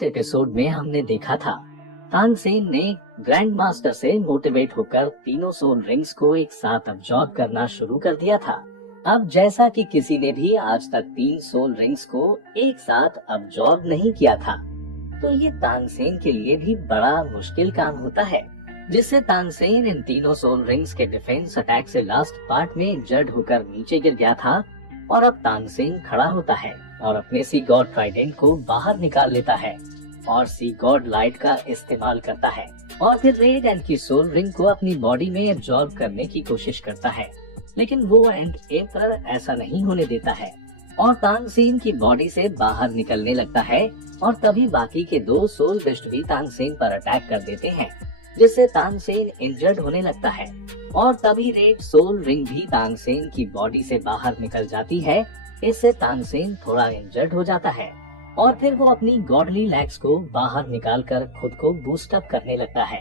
Episode में हमने देखा था तानसेन ने ग्रैंड मास्टर से मोटिवेट होकर तीनों सोल रिंग्स को एक साथ अब्सॉर्ब करना शुरू कर दिया था। अब जैसा कि किसी ने भी आज तक 3 सोल रिंग्स को एक साथ अब्सॉर्ब नहीं किया था, तो ये तानसेन के लिए भी बड़ा मुश्किल काम होता है। जिससे तानसेन इन तीनों सोल रिंग्स के डिफेंस अटैक से लास्ट पार्ट में इंजर्ड होकर नीचे गिर गया था और अब तानसेन खड़ा होता है और अपने सी गॉड ट्राइडेंट को बाहर निकाल लेता है और सी गॉड लाइट का इस्तेमाल करता है और फिर रेडिएंट की सोल रिंग को अपनी बॉडी में एब्जॉर्ब करने की कोशिश करता है। लेकिन वो एंड एम्परर ऐसा नहीं होने देता है और तानसेन की बॉडी से बाहर निकलने लगता है और तभी बाकी के 2 सोल बिस्ट भी तानसेन पर अटैक कर देते हैं, जिससे तानसेन इंजर्ड होने लगता है और तभी रेड सोल रिंग भी तानसेन की बॉडी से बाहर निकल जाती है। इससे तानसेन थोड़ा इंजर्ड हो जाता है और फिर वो अपनी गॉडली लेग्स को बाहर निकालकर खुद को बूस्ट अप करने लगता है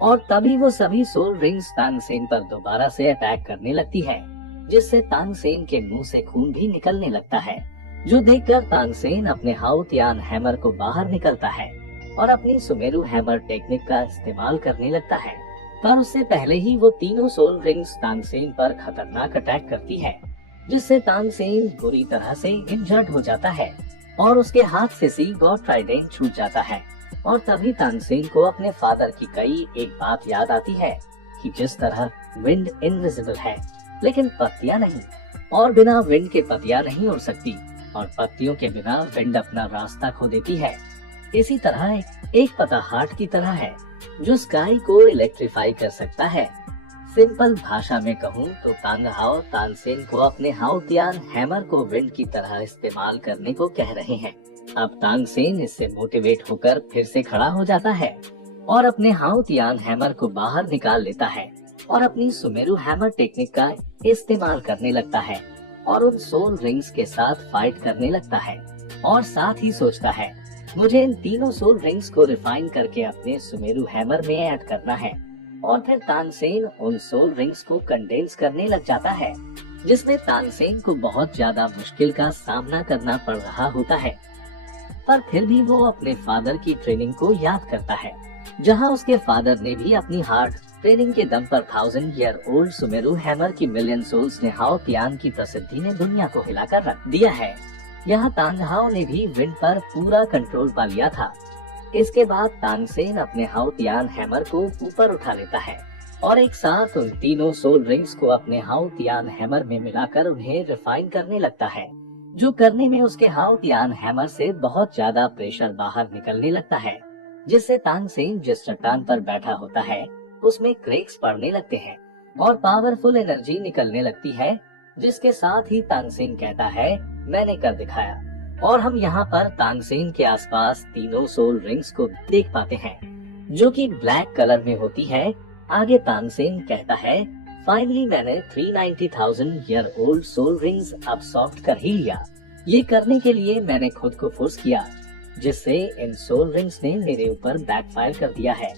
और तभी वो सभी सोल रिंग्स तानसेन पर दोबारा से अटैक करने लगती है, जिससे तानसेन के मुंह से खून भी निकलने लगता है। जो देखकर तानसेन अपने हाउतियान हैमर को बाहर निकलता है और अपनी सुमेरु हैमर टेक्निक का इस्तेमाल करने लगता है, पर उससे पहले ही वो तीनों सोल रिंग्स तानसेन पर खतरनाक अटैक करती है, जिससे तानसेन बुरी तरह से इंजर्ड हो जाता है और उसके हाथ से सी गॉड ट्राइडेंट छूट जाता है। और तभी तानसेन को अपने फादर की कई एक बात याद आती है कि जिस तरह विंड इनविजिबल है लेकिन पत्तियां नहीं, और बिना विंड के पत्तियां नहीं उड़ सकती और पत्तियों के बिना विंड अपना रास्ता खो देती है। इसी तरह एक पता हार्ट की तरह है जो स्काई को इलेक्ट्रीफाई कर सकता है। सिंपल भाषा में कहूँ तो तांगहाओ तानसेन को अपने हाउतियान हैमर को विंड की तरह इस्तेमाल करने को कह रहे हैं। अब तानसेन इससे मोटिवेट होकर फिर से खड़ा हो जाता है और अपने हाउतियान हैमर को बाहर निकाल लेता है और अपनी सुमेरु हैमर टेक्निक का इस्तेमाल करने लगता है और उन सोल रिंग्स के साथ फाइट करने लगता है और साथ ही सोचता है मुझे इन तीनों सोल रिंग्स को रिफाइन करके अपने सुमेरु हैमर में ऐड करना है। और फिर तानसेन उन सोल रिंग्स को कंडेंस करने लग जाता है, जिसमें तानसेन को बहुत ज्यादा मुश्किल का सामना करना पड़ रहा होता है। पर फिर भी वो अपने फादर की ट्रेनिंग को याद करता है, जहां उसके फादर ने भी अपनी हार्ड ट्रेनिंग के दम पर 1000 ईयर ओल्ड सुमेरु हैमर की मिलियन सोल्स ने हाओतियान की प्रसिद्धि ने दुनिया को हिलाकर रख दिया है। यहाँ तांगहाओ ने भी विंड पर पूरा कंट्रोल पा लिया था। इसके बाद तानसेन अपने हाउतियान हैमर को ऊपर उठा लेता है और एक साथ उन तीनों सोल रिंग्स को अपने हाउतियान हैमर में मिलाकर उन्हें रिफाइन करने लगता है, जो करने में उसके हाउतियान हैमर से बहुत ज्यादा प्रेशर बाहर निकलने लगता है, जिससे तानसेन जिस चट्टान पर बैठा होता है उसमें क्रैक्स पड़ने लगते हैं और पावरफुल एनर्जी निकलने लगती है, जिसके साथ ही तानसेन कहता है मैंने कर दिखाया। और हम यहाँ पर तानसेन के आसपास तीनों सोल रिंग्स को देख पाते हैं जो कि ब्लैक कलर में होती है। आगे तानसेन कहता है फाइनली मैंने 390,000 year old soul rings absorb कर ही लिया। ये करने के लिए मैंने खुद को फोर्स किया, जिससे इन सोल रिंग्स ने मेरे ऊपर बैकफायर कर दिया है,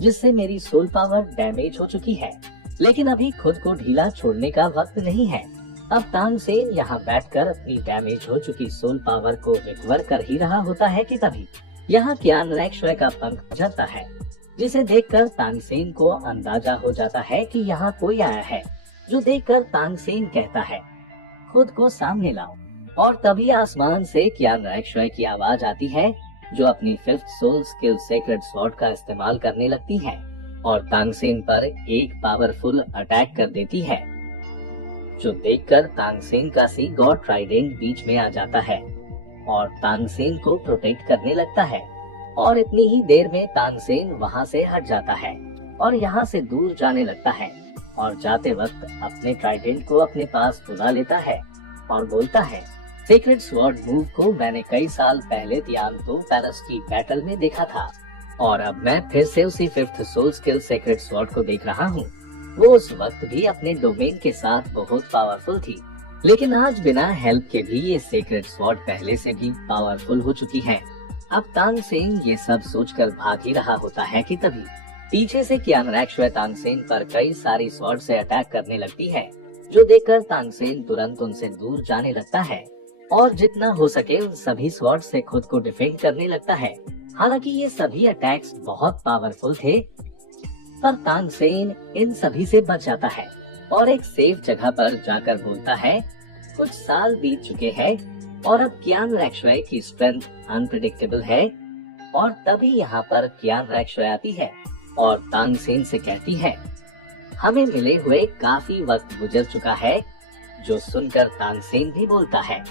जिससे मेरी सोल पावर डैमेज हो चुकी है। लेकिन अभी खुद को ढीला छोड़ने का वक्त नहीं है। अब तानसेन यहाँ बैठकर अपनी डैमेज हो चुकी सोल पावर को रिकवर कर ही रहा होता है कि तभी यहाँ क्यान रैक्शुए का पंख झड़ता है, जिसे देखकर तानसेन को अंदाजा हो जाता है कि यहाँ कोई आया है। जो देखकर तानसेन कहता है खुद को सामने लाओ, और तभी आसमान से क्यान रैक्शुए की आवाज आती है, जो अपनी 5th soul skill sacred sword का इस्तेमाल करने लगती है और तानसेन पर एक पावरफुल अटैक कर देती है, जो देखकर तानसेन का सी गॉड ट्राइडेंट बीच में आ जाता है और तानसेन को प्रोटेक्ट करने लगता है। और इतनी ही देर में तानसेन वहां से हट जाता है और यहाँ से दूर जाने लगता है और जाते वक्त अपने ट्राइडेंट को अपने पास बुला लेता है और बोलता है सीक्रेट स्वॉर्ड मूव को मैंने कई साल पहले तियांतो पैलेस की बैटल में देखा था और अब मैं फिर से उसी 5th soul skill secret sword को देख रहा हूँ। वो उस वक्त भी अपने डोमेन के साथ बहुत पावरफुल थी, लेकिन आज बिना हेल्प के भी ये सीक्रेट स्वॉर्ड पहले से भी पावरफुल हो चुकी है। अब तानसेन ये सब सोचकर भाग ही रहा होता है कि तभी पीछे से क्यान रैक्शुए तानसेन पर कई सारी स्वॉर्ड से अटैक करने लगती है, जो देखकर तानसेन तुरंत उनसे दूर जाने लगता है और जितना हो सके उन सभी स्वॉर्ड से खुद को डिफेंड करने लगता है। हालांकि ये सभी अटैक्स बहुत पावरफुल थे, पर तानसेन इन सभी से बच जाता है और एक सेफ जगह पर जाकर बोलता है, कुछ साल बीत चुके हैं और अब कियान रैक्शुई की स्ट्रेंथ अनप्रिडिक्टेबल है। और तभी यहाँ पर कियान रैक्शुई आती है और तानसेन से कहती है, हमें मिले हुए काफी वक्त गुजर चुका है। जो सुनकर तानसेन भी बोलता है,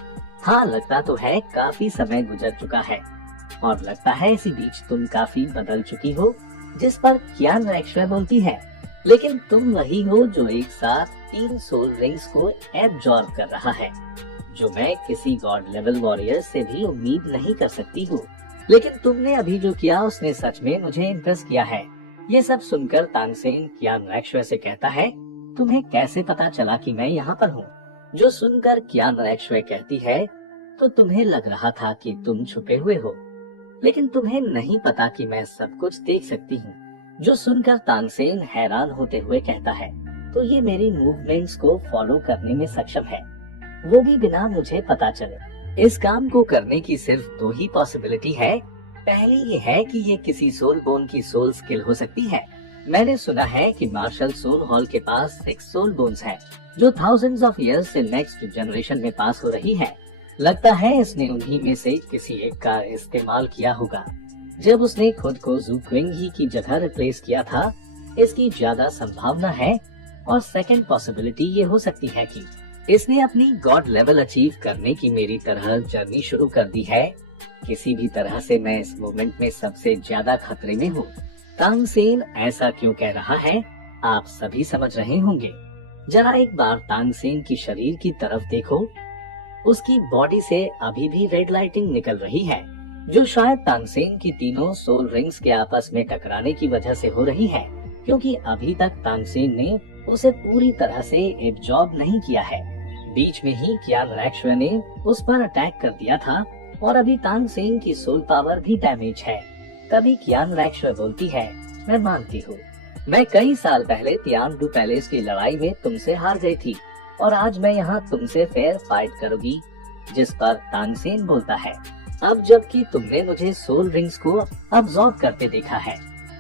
हाँ लगता तो है काफी समय गुजर चुका है और लगता है इसी बीच तुम काफी बदल चुकी हो। जिस पर कियान रैक्शुई बोलती है, लेकिन तुम वही हो जो एक साथ 3 सोल रिंग्स को एब्जॉर्ब कर रहा है, जो मैं किसी गॉड लेवल वॉरियर से भी उम्मीद नहीं कर सकती हूँ। लेकिन तुमने अभी जो किया उसने सच में मुझे इम्प्रेस किया है। ये सब सुनकर तानसेन कियान रैक्शुई से कहता है, तुम्हें कैसे पता चला कि मैं यहाँ पर हूँ? जो सुनकर कियान रैक्शुई कहती है, तो तुम्हें लग रहा था कि तुम छुपे हुए हो, लेकिन तुम्हें नहीं पता कि मैं सब कुछ देख सकती हूँ। जो सुनकर तानसेन हैरान होते हुए कहता है, तो ये मेरी मूवमेंट्स को फॉलो करने में सक्षम है, वो भी बिना मुझे पता चले। इस काम को करने की सिर्फ 2 ही पॉसिबिलिटी है। पहली ये है कि ये किसी सोल बोन की सोल स्किल हो सकती है। मैंने सुना है कि मार्शल सोल हॉल के पास 6 सोल बोन्स हैं, जो थाउजेंड्स ऑफ इयर्स से नेक्स्ट जनरेशन में पास हो रही है। लगता है इसने उन्हीं में से किसी एक का इस्तेमाल किया होगा जब उसने खुद को जू क्विंग की जगह रिप्लेस किया था। इसकी ज्यादा संभावना है। और सेकंड पॉसिबिलिटी ये हो सकती है कि इसने अपनी गॉड लेवल अचीव करने की मेरी तरह जर्नी शुरू कर दी है। किसी भी तरह से मैं इस मोमेंट में सबसे ज्यादा खतरे में हूँ। तानसेन ऐसा क्यों कह रहा है, आप सभी समझ रहे होंगे। जरा एक बार तानसेन की शरीर की तरफ देखो। उसकी बॉडी से अभी भी रेड लाइटिंग निकल रही है, जो शायद तानसेन की तीनों सोल रिंग्स के आपस में टकराने की वजह से हो रही है, क्योंकि अभी तक तानसेन ने उसे पूरी तरह से एब्जॉर्ब नहीं किया है। बीच में ही कियान रैक्शुई ने उस पर अटैक कर दिया था और अभी तानसेन की सोल पावर भी डैमेज है। तभी कियान रैक्शुई बोलती है, मैं मानती हूँ, मैं कई साल पहले तियान-डू पैलेस की लड़ाई में तुमसे हार गई थी और आज मैं यहाँ तुमसे फेयर फाइट करूंगी। जिस पर तानसेन बोलता है, अब जबकि तुमने मुझे सोल रिंग्स को अब्सॉर्ब करते देखा है,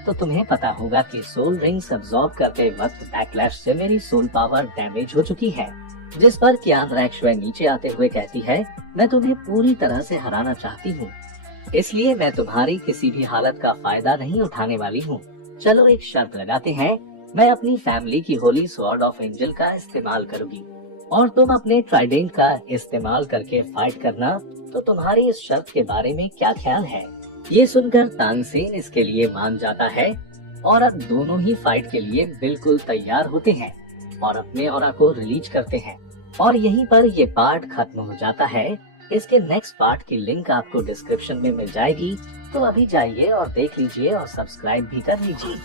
तो तुम्हें पता होगा कि सोल रिंग्स अब्सॉर्ब करते वक्त बैकलैश से मेरी सोल पावर डैमेज हो चुकी है। जिस पर कियान रैक्शुई नीचे आते हुए कहती है, मैं तुम्हें पूरी तरह से हराना चाहती हूँ, इसलिए मैं तुम्हारी किसी भी हालत का फायदा नहीं उठाने वाली हूँ। चलो एक शर्त लगाते हैं, मैं अपनी फैमिली की होली स्वॉर्ड ऑफ एंजल का इस्तेमाल करूंगी और तुम अपने ट्राइडेंट का इस्तेमाल करके फाइट करना। तो तुम्हारी इस शर्त के बारे में क्या ख्याल है? ये सुनकर तानसेन इसके लिए मान जाता है और अब दोनों ही फाइट के लिए बिल्कुल तैयार होते हैं और अपने ऑरा को रिलीज करते हैं। और यहीं पर ये पार्ट खत्म हो जाता है। इसके नेक्स्ट पार्ट की लिंक आपको डिस्क्रिप्शन में मिल जाएगी, तो अभी जाइए और देख लीजिए और सब्सक्राइब भी कर लीजिए।